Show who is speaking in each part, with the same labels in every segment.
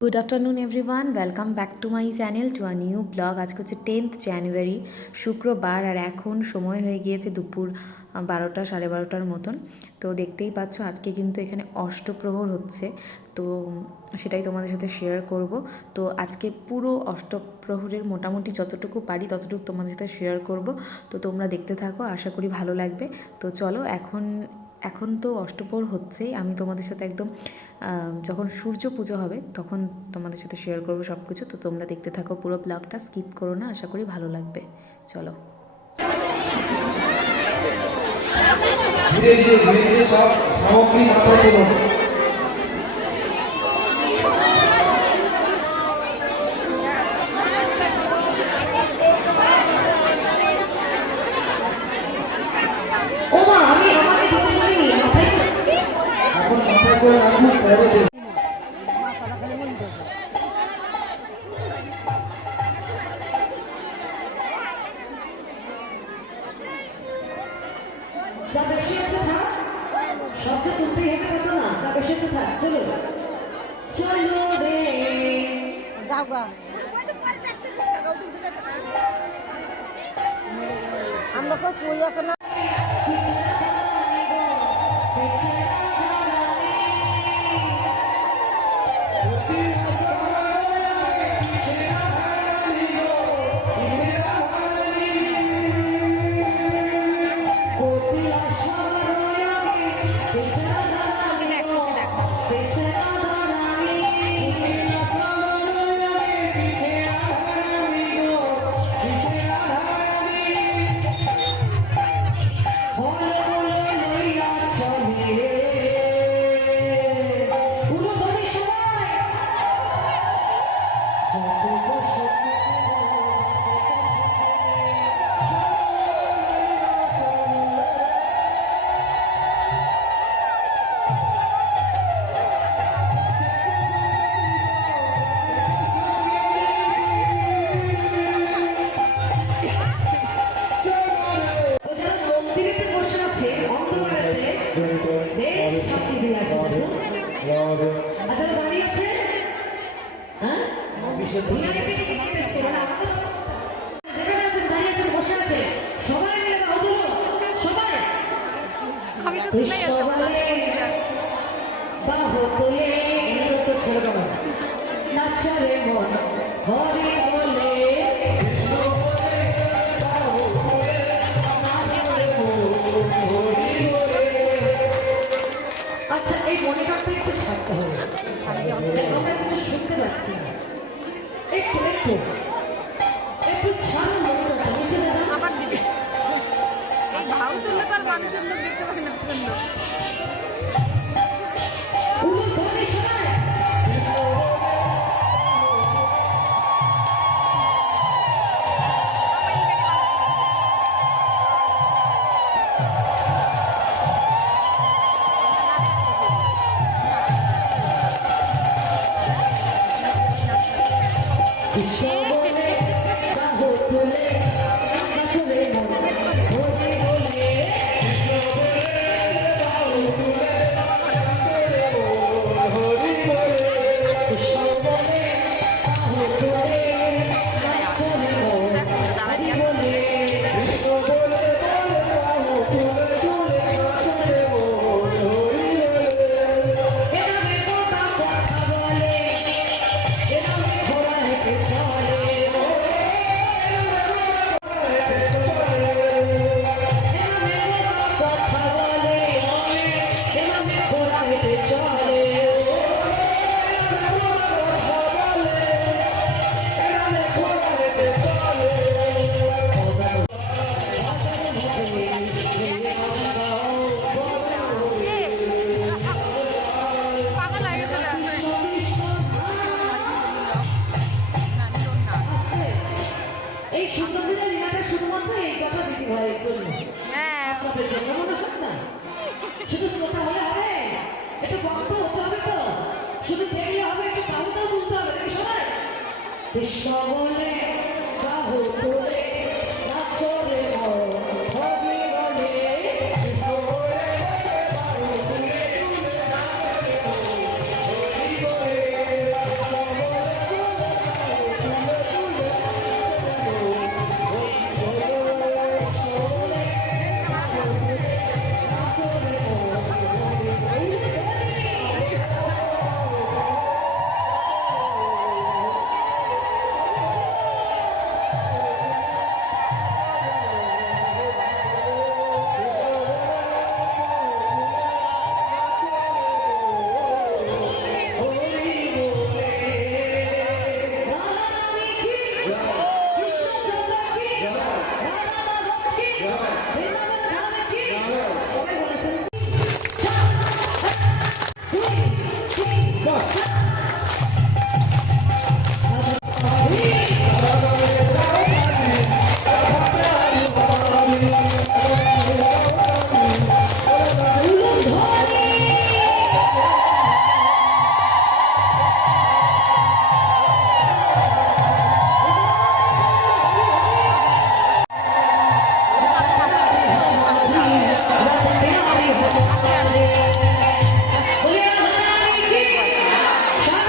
Speaker 1: Good afternoon everyone welcome back to my channel to a new blog আজকে হচ্ছে tenth জানুয়ারি শুক্রবার, আর এখন সময় হয়ে গিয়েছে দুপুর বারোটা, সাড়ে বারোটার মতন। তো দেখতেই পাচ্ছ আজকে কিন্তু এখানে অষ্টপ্রহর হচ্ছে। তো সেটাই তোমাদের সাথে শেয়ার করব। তো আজকে পুরো অষ্টপ্রহরের মোটামুটি যতটুকু পারি ততটুকু তোমাদের সাথে শেয়ার করব। তো তোমরা দেখতে থাকো, আশা করি ভালো লাগবে। তো চলো, এখন এখন তো অষ্টপ্রহর হচ্ছেই। আমি তোমাদের সাথে একদম যখন সূর্য পুজো হবে তখন তোমাদের সাথে শেয়ার করব সব কিছু তো তোমরা দেখতে থাকো পুরো ব্লগটা স্কিপ করো না, আশা করি ভালো লাগবে। চলো।
Speaker 2: ধীরে ধীরে ধীরে ধীরে সব সামগ্রী মাথায় তুলুন এখন মাথায় করে রাখুন
Speaker 3: চলো। চলো রে।
Speaker 4: আমরা তো কই
Speaker 3: কৃষ্ণ বলে, বাহু তোলে, ছেড়ে দাও। নাচা মন, হরি একটু O একটু কথা হতে হবে তো। শুধু দেখলে হবে একটু বলতে হবে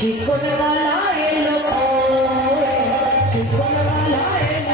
Speaker 3: চিকনওয়ালা এলো চিকনওয়ালা এলো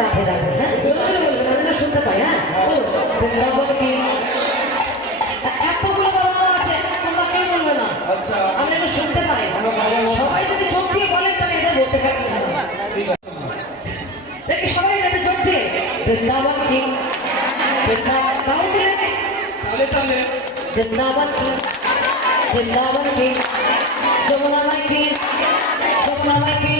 Speaker 3: রাধে রাধে হ্যাঁ? শুনতে
Speaker 2: পাই
Speaker 3: হ্যাঁ? বৃন্দাবতী শুনতে
Speaker 2: পারে।
Speaker 3: সবাই যদি চোখ দিয়ে বলেন, তাহলে এটা বলতে পারবে সবাই যাতে চোখ দিয়ে। বৃন্দাবন কি? বৃন্দাবন বৃন্দাবন কি? বৃন্দাবন কি? যমুনা মাইকি যমুনা মাই কি?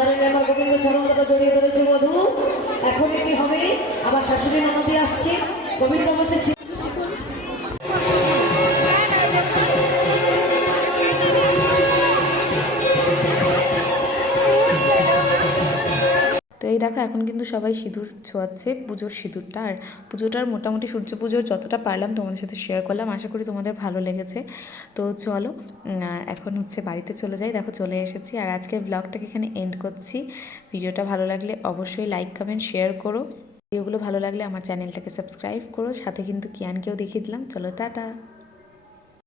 Speaker 3: আমার গোবিন্দ চরণ দাদা জড়িয়ে ধরেছে মধু। এখন কি হবে আমার শাশুড়ি নদী আসছে। গোবিন্দ বলছে
Speaker 1: এই দেখো, এখন কিন্তু সবাই সিঁদুর ছোঁয়াচ্ছে, পুজোর সিঁদুরটা। আর পুজোটার মোটামুটি সূর্য পুজোর যতটা পারলাম তোমাদের সাথে শেয়ার করলাম, আশা করি তোমাদের ভালো লেগেছে। তো চলো এখন হচ্ছে বাড়িতে চলে যাই। দেখো, চলে এসেছি। আর আজকের ব্লগটাকে এখানে এন্ড করছি। ভিডিওটা ভালো লাগলে অবশ্যই লাইক কমেন্ট শেয়ার করো। ভিডিওগুলো ভালো লাগলে আমার চ্যানেলটাকে সাবস্ক্রাইব করো। সাথে কিন্তু কিয়ানকেও দেখিয়ে দিলাম। চলো, টাটা!